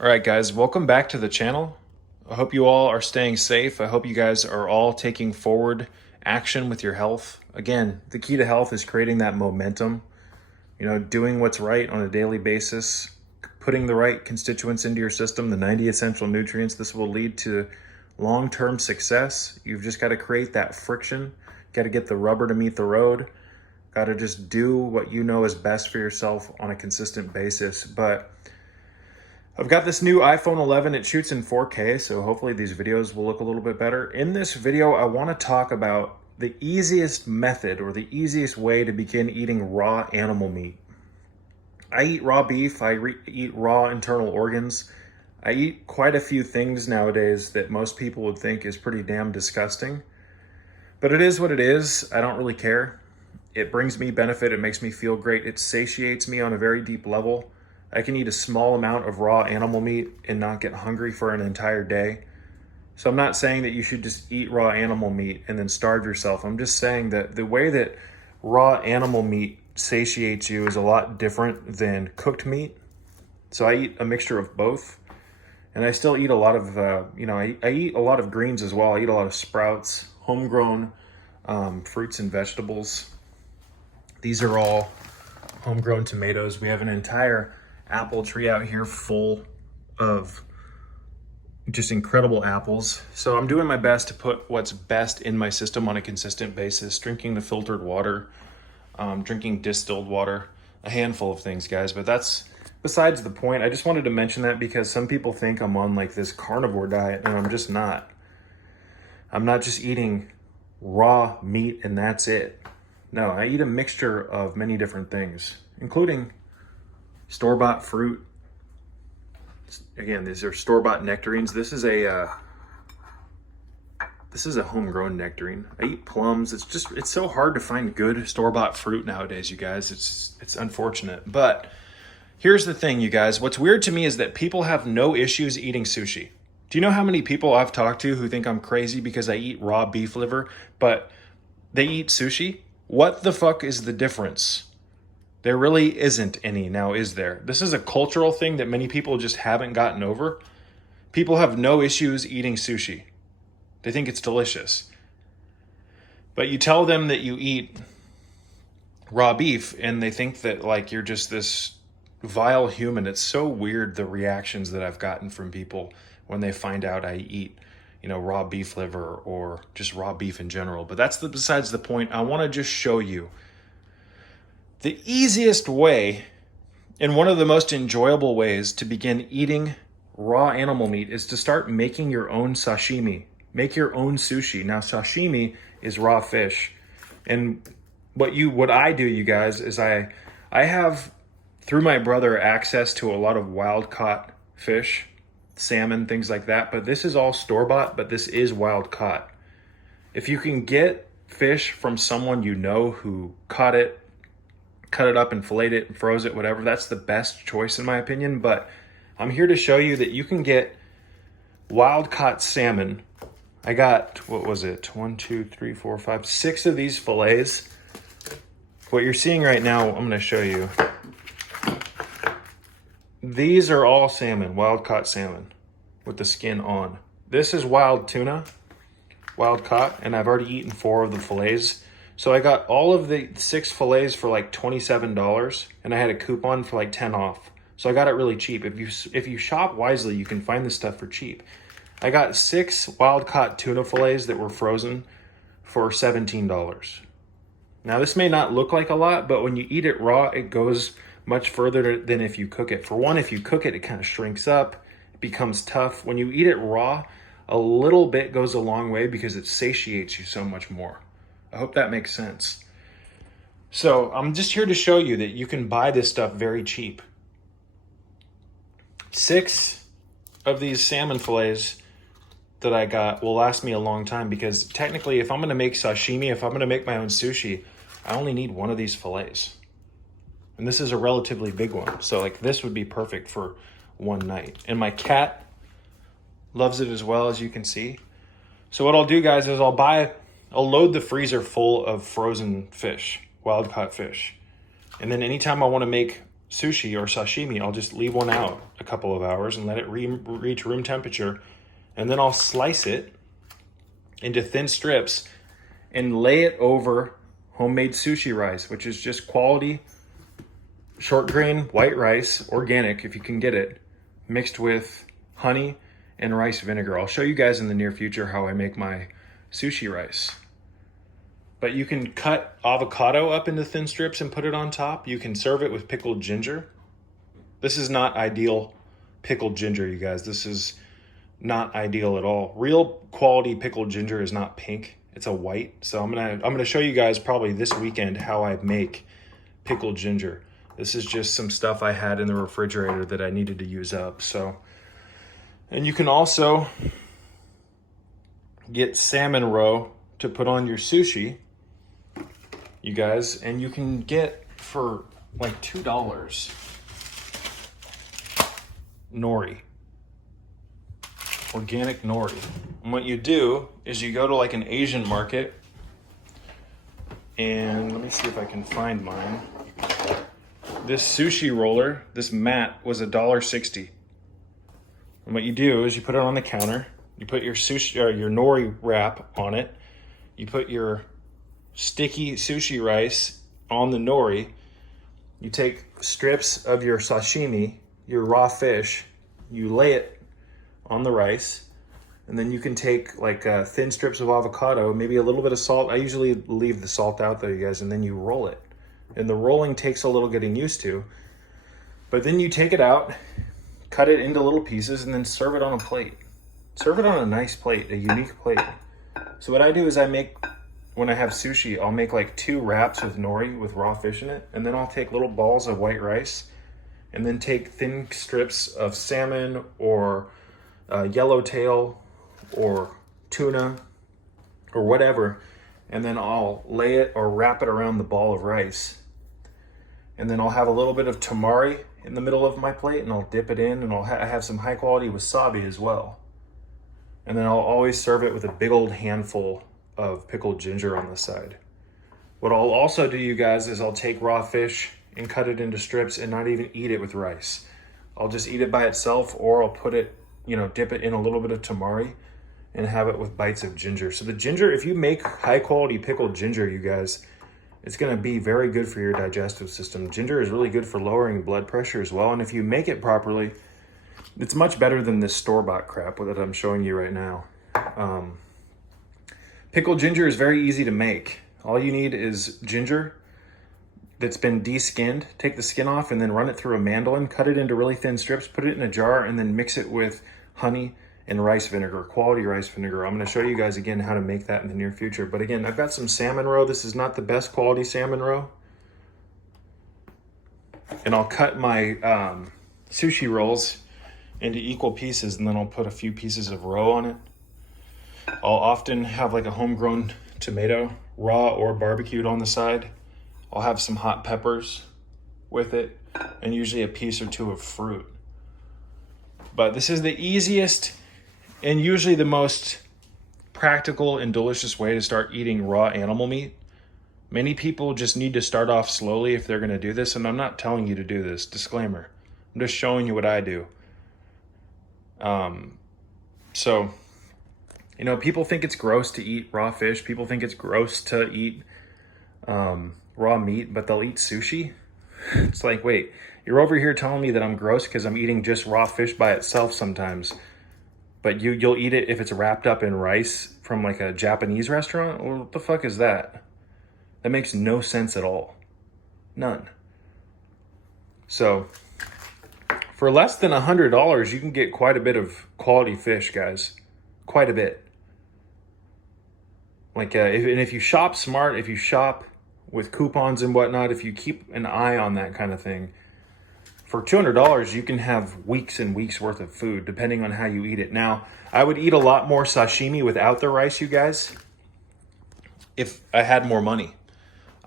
All right, guys, welcome back to the channel. I hope you all are staying safe. I hope you guys are all taking forward action with your health. Again, the key to health is creating that momentum, doing what's right on a daily basis, putting the right constituents into your system, the 90 essential nutrients. This will lead to long-term success. You've just got to create that friction, got to get the rubber to meet the road, got to just do what you know is best for yourself on a consistent basis. But I've got this new iPhone 11. It shoots in 4K, so hopefully these videos will look a little bit better. In this video, I want to talk about the easiest method or the easiest way to begin eating raw animal meat. I eat raw beef. I eat raw internal organs. I eat quite a few things nowadays that most people would think is pretty damn disgusting. But it is what it is. I don't really care. It brings me benefit. It makes me feel great. It satiates me on a very deep level. I can eat a small amount of raw animal meat and not get hungry for an entire day. So I'm not saying that you should just eat raw animal meat and then starve yourself. I'm just saying that the way that raw animal meat satiates you is a lot different than cooked meat. So I eat a mixture of both. And I still eat a lot of, I eat a lot of greens as well. I eat a lot of sprouts, homegrown fruits and vegetables. These are all homegrown tomatoes. We have an entire apple tree out here full of just incredible apples. So I'm doing my best to put what's best in my system on a consistent basis, drinking the filtered water, drinking distilled water, a handful of things, guys, but that's besides the point. I just wanted to mention that because some people think I'm on like this carnivore diet, and I'm just not. I'm not just eating raw meat and that's it. No, I eat a mixture of many different things, including store-bought fruit. Again, these are store-bought nectarines. This is a homegrown nectarine. I eat plums. It's so hard to find good store-bought fruit nowadays, you guys. It's unfortunate. But here's the thing, you guys. What's weird to me is that people have no issues eating sushi. Do you know how many people I've talked to who think I'm crazy because I eat raw beef liver, but they eat sushi? What the fuck is the difference? There really isn't any now, is there? This is a cultural thing that many people just haven't gotten over. People have no issues eating sushi. They think it's delicious. But you tell them that you eat raw beef and they think that like you're just this vile human. It's so weird, the reactions that I've gotten from people when they find out I eat, raw beef liver or just raw beef in general. But that's besides the point. I want to just show you the easiest way and one of the most enjoyable ways to begin eating raw animal meat is to start making your own sashimi. Make your own sushi. Now, sashimi is raw fish. And what I do, you guys, is I have, through my brother, access to a lot of wild-caught fish, salmon, things like that. But this is all store-bought, but this is wild-caught. If you can get fish from someone you know who caught it, cut it up and filleted it and froze it, whatever, that's the best choice in my opinion. But I'm here to show you that you can get wild caught salmon. I got, what was it? 1, 2, 3, 4, 5, 6 of these fillets. What you're seeing right now, I'm going to show you. These are all salmon, wild caught salmon with the skin on. This is wild tuna, wild caught, and I've already eaten 4 of the fillets. So I got all of the 6 fillets for like $27, and I had a coupon for like 10 off. So I got it really cheap. If you shop wisely, you can find this stuff for cheap. I got 6 wild-caught tuna fillets that were frozen for $17. Now this may not look like a lot, but when you eat it raw, it goes much further than if you cook it. For one, if you cook it, it kind of shrinks up, it becomes tough. When you eat it raw, a little bit goes a long way because it satiates you so much more. I hope that makes sense. So I'm just here to show you that you can buy this stuff very cheap. 6 of these salmon fillets that I got will last me a long time because technically if I'm going to make sashimi, if I'm going to make my own sushi, I only need 1 of these fillets. And this is a relatively big one. So like this would be perfect for one night. And my cat loves it as well, as you can see. So what I'll do, guys, is I'll load the freezer full of frozen fish, wild-caught fish. And then anytime I want to make sushi or sashimi, I'll just leave one out a couple of hours and let it reach room temperature. And then I'll slice it into thin strips and lay it over homemade sushi rice, which is just quality short grain white rice, organic if you can get it, mixed with honey and rice vinegar. I'll show you guys in the near future how I make my sushi rice. But you can cut avocado up into thin strips and put it on top. You can serve it with pickled ginger. This is not ideal pickled ginger, you guys. This is not ideal at all. Real quality pickled ginger is not pink. It's a white. So I'm gonna show you guys probably this weekend how I make pickled ginger. This is just some stuff I had in the refrigerator that I needed to use up. So, and you can also get salmon roe to put on your sushi, you guys, and you can get for like $2 nori, organic nori. And what you do is you go to like an Asian market, and let me see if I can find mine. This sushi roller, this mat, was $1.60. And what you do is you put it on the counter, you put your sushi or your nori wrap on it, you put your sticky sushi rice on the nori, you take strips of your sashimi, your raw fish, you lay it on the rice, and then you can take like thin strips of avocado, maybe a little bit of salt. I usually leave the salt out there, you guys, and then you roll it. And the rolling takes a little getting used to, but then you take it out, cut it into little pieces, and then serve it on a plate. Serve it on a nice plate, a unique plate. So what I do is when I have sushi, I'll make like 2 wraps with nori with raw fish in it, and then I'll take little balls of white rice, and then take thin strips of salmon or yellowtail or tuna or whatever, and then I'll lay it or wrap it around the ball of rice. And then I'll have a little bit of tamari in the middle of my plate, and I'll dip it in, and I have some high quality wasabi as well. And then I'll always serve it with a big old handful of pickled ginger on the side. What I'll also do, you guys, is I'll take raw fish and cut it into strips and not even eat it with rice. I'll just eat it by itself, or I'll put it, dip it in a little bit of tamari and have it with bites of ginger. So the ginger, if you make high quality pickled ginger, you guys, it's gonna be very good for your digestive system. Ginger is really good for lowering blood pressure as well. And if you make it properly, it's much better than this store-bought crap that I'm showing you right now. Pickled ginger is very easy to make. All you need is ginger that's been de-skinned. Take the skin off and then run it through a mandolin, cut it into really thin strips, put it in a jar, and then mix it with honey and rice vinegar, quality rice vinegar. I'm gonna show you guys again how to make that in the near future. But again, I've got some salmon roe. This is not the best quality salmon roe. And I'll cut my sushi rolls into equal pieces, and then I'll put a few pieces of roe on it. I'll often have like a homegrown tomato, raw or barbecued, on the side. I'll have some hot peppers with it, and usually a piece or 2 of fruit. But this is the easiest and usually the most practical and delicious way to start eating raw animal meat. Many people just need to start off slowly if they're gonna do this, and I'm not telling you to do this, disclaimer. I'm just showing you what I do. So, people think it's gross to eat raw fish. People think it's gross to eat raw meat, but they'll eat sushi. It's like, wait, you're over here telling me that I'm gross because I'm eating just raw fish by itself sometimes, but you'll eat it if it's wrapped up in rice from like a Japanese restaurant? Well, what the fuck is that? That makes no sense at all. None. So, for less than $100, you can get quite a bit of quality fish, guys. Quite a bit. Like, if you shop smart, if you shop with coupons and whatnot, if you keep an eye on that kind of thing, for $200, you can have weeks and weeks worth of food, depending on how you eat it. Now, I would eat a lot more sashimi without the rice, you guys, if I had more money.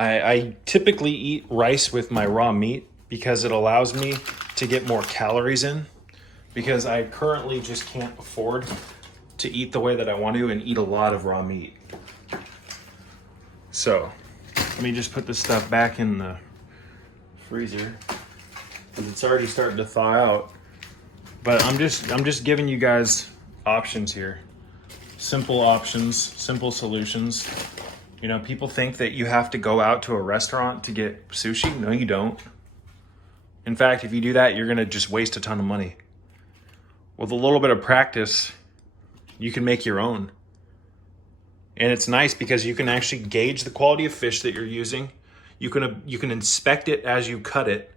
I typically eat rice with my raw meat because it allows me to get more calories in, because I currently just can't afford to eat the way that I want to and eat a lot of raw meat. So, let me just put this stuff back in the freezer, because it's already starting to thaw out. But I'm just giving you guys options here. Simple options, simple solutions. You know, people think that you have to go out to a restaurant to get sushi. No, you don't. In fact, if you do that, you're gonna just waste a ton of money. With a little bit of practice, you can make your own. And it's nice because you can actually gauge the quality of fish that you're using. You can inspect it as you cut it,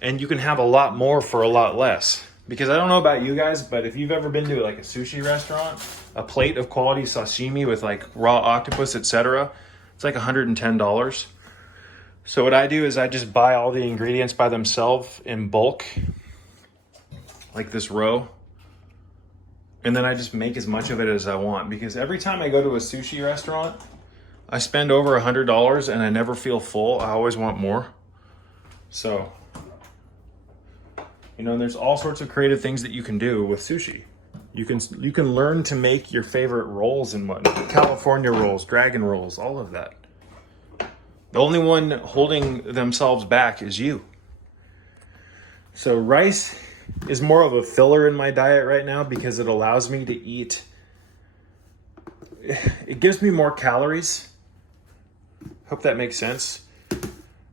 and you can have a lot more for a lot less. Because I don't know about you guys, but if you've ever been to like a sushi restaurant, a plate of quality sashimi with like raw octopus, etc., it's like $110. So what I do is I just buy all the ingredients by themselves in bulk, like this row, and then I just make as much of it as I want. Because every time I go to a sushi restaurant, I spend over $100 and I never feel full. I always want more. So, you know, there's all sorts of creative things that you can do with sushi. You can learn to make your favorite rolls and whatnot. California rolls, dragon rolls, all of that. The only one holding themselves back is you. So rice is more of a filler in my diet right now because it allows me to eat. It gives me more calories. Hope that makes sense.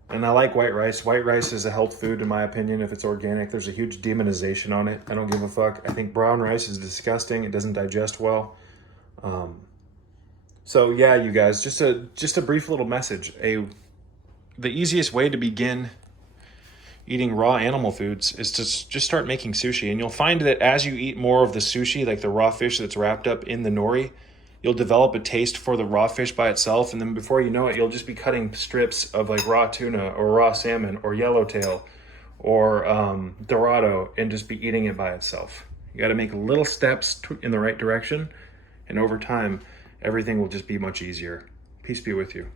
And I like white rice. White rice is a health food in my opinion if it's organic. There's a huge demonization on it. I don't give a fuck. I think brown rice is disgusting. It doesn't digest well. So yeah, you guys, just a brief little message. The easiest way to begin eating raw animal foods is to just start making sushi. And you'll find that as you eat more of the sushi, like the raw fish that's wrapped up in the nori, you'll develop a taste for the raw fish by itself. And then before you know it, you'll just be cutting strips of like raw tuna or raw salmon or yellowtail or dorado and just be eating it by itself. You got to make little steps in the right direction. And over time, everything will just be much easier. Peace be with you.